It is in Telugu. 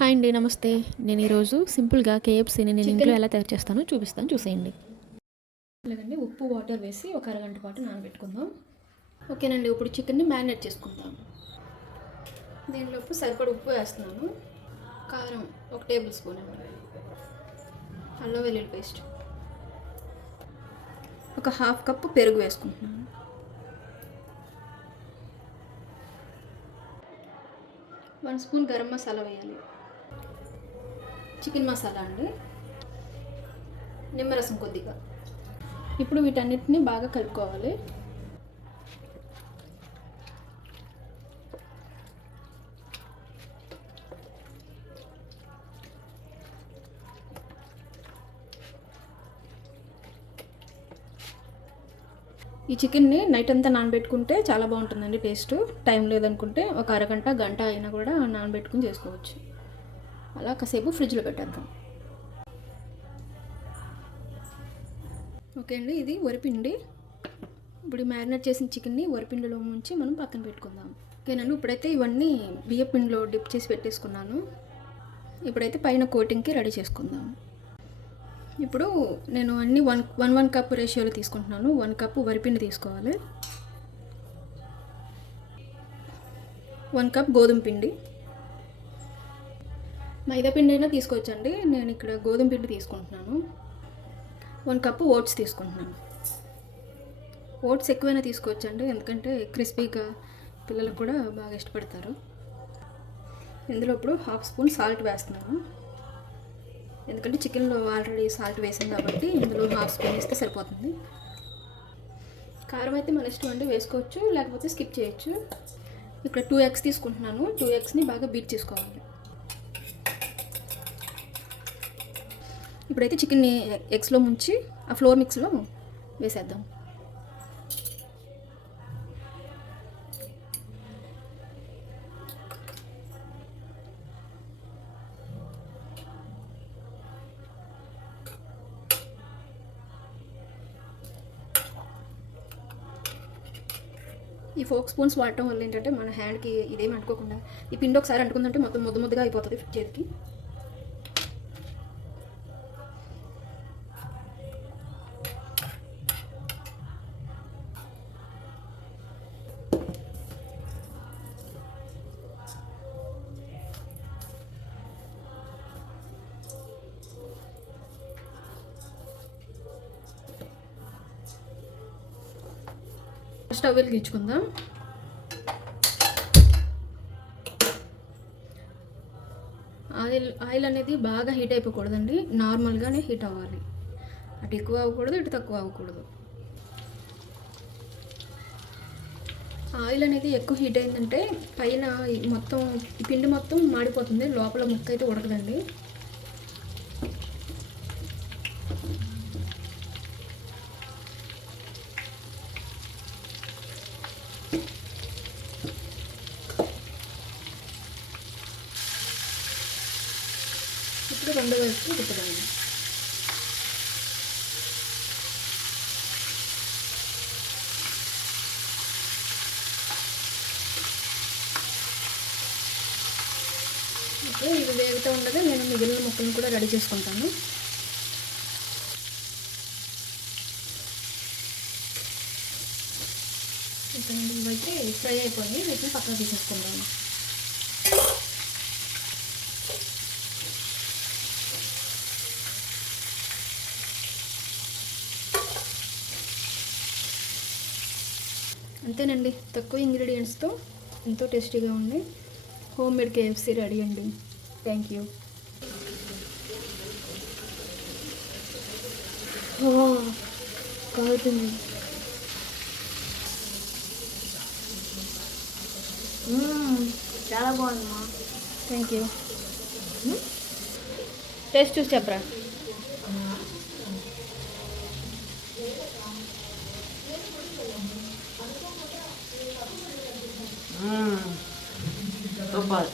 హాయ్ అండి, నమస్తే. నేను ఈరోజు సింపుల్గా కేఎఫ్సీని నేను ఇంట్లో ఎలా తయారు చేస్తానో చూపిస్తాను, చూసేయండి. లేదండి, ఉప్పు వాటర్ వేసి ఒక అరగంట పాటు నానబెట్టుకుందాం. ఓకేనండి, ఇప్పుడు చికెన్ని మ్యారినేట్ చేసుకుందాం. దీనిలోపు సరిపడ ఉప్పు వేస్తున్నాను. కారం 1 టేబుల్ స్పూన్ అండి. అల్లం వెల్లుల్లి పేస్ట్ ఒక 1/2 కప్పు పెరుగు వేసుకుంటున్నాను. 1 స్పూన్ గరం మసాలా వేయాలి. చికెన్ మసాలా అండి, నిమ్మరసం కొద్దిగా. ఇప్పుడు వీటన్నిటిని బాగా కలుపుకోవాలి. ఈ చికెన్ని నైట్ అంతా నానబెట్టుకుంటే చాలా బాగుంటుందండి టేస్ట్. టైం లేదనుకుంటే ఒక అరగంట గంట అయినా కూడా నానబెట్టుకుని చేసుకోవచ్చు. అలా కాసేపు ఫ్రిడ్జ్లో పెట్టేద్దాం. ఓకే అండి, ఇది వరిపిండి. ఇప్పుడు మ్యారినేట్ చేసిన చికెన్ని వరిపిండిలో ముంచి మనం పక్కన పెట్టుకుందాం. ఓకేనండి, ఇప్పుడైతే ఇవన్నీ బియ్యపిండిలో డిప్ చేసి పెట్టేసుకున్నాను. ఇప్పుడైతే పైన కోటింగ్కి రెడీ చేసుకుందాం. ఇప్పుడు నేను అన్ని 1 కప్ రేషియోలో తీసుకుంటున్నాను. 1 కప్పు వరిపిండి తీసుకోవాలి. 1 కప్ గోధుమ పిండి. మైదా పిండి అయినా తీసుకోవచ్చండి, నేను ఇక్కడ గోధుమ పిండి తీసుకుంటున్నాను. 1 కప్పు ఓట్స్ తీసుకుంటున్నాను. ఓట్స్ ఎక్కువైనా తీసుకోవచ్చండి, ఎందుకంటే క్రిస్పీగా పిల్లలకు కూడా బాగా ఇష్టపడతారు. ఇందులో ఇప్పుడు 1/2 స్పూన్ సాల్ట్ వేస్తున్నాను, ఎందుకంటే చికెన్లో ఆల్రెడీ సాల్ట్ వేసాం కాబట్టి ఇందులో 1/2 స్పూన్ వేస్తే సరిపోతుంది. కారం అయితే మన ఇష్టం అండి, వేసుకోవచ్చు లేకపోతే స్కిప్ చేయొచ్చు. ఇక్కడ 2 ఎగ్స్ తీసుకుంటున్నాను. 2 ఎగ్స్ని బాగా బీట్ చేసుకోవాలి. ఇప్పుడైతే చికెన్ని ఎగ్స్లో ముంచి ఆ ఫ్లోర్ మిక్స్లో వేసేద్దాం. ఈ 4 స్పూన్స్ వాడటం వల్ల ఏంటంటే మన హ్యాండ్కి ఇదేమి అంటుకోకుండా, ఈ పిండి ఒకసారి అంటుకుందంటే మొత్తం ముద్దగా అయిపోతుంది చేతికి. స్టవ్ వెలిగించుకుందాం. ఆయిల్ అనేది బాగా హీట్ అయిపోకూడదండి, నార్మల్గానే హీట్ అవ్వాలి. అటు ఎక్కువ అవ్వకూడదు, ఇటు తక్కువ అవ్వకూడదు. ఆయిల్ అనేది ఎక్కువ హీట్ అయిందంటే పైన మొత్తం ఈ పిండి మొత్తం మాడిపోతుంది, లోపల ముక్క అయితే ఉడకదండి. ఇప్పుడు రెండో వైపు తిప్పదండి. ఓకే, ఇది వేగుతూ ఉండగా నేను మిగిలిన ముక్కలను కూడా రెడీ చేసుకుంటాను. ఇవైతే ఫ్రై అయిపోయి వీటిని పక్కన తీసేసుకుందాము. అంతేనండి, తక్కువ ఇంగ్రీడియంట్స్తో ఎంతో టేస్టీగా ఉంది హోమ్ మేడ్ కేఎఫ్సీ రెడీ అండి. Thank you. కావుతుంది. చాలా బాగుందమ్మా. Thank you. టేస్ట్ చూసి చెప్పరా. సూపర్.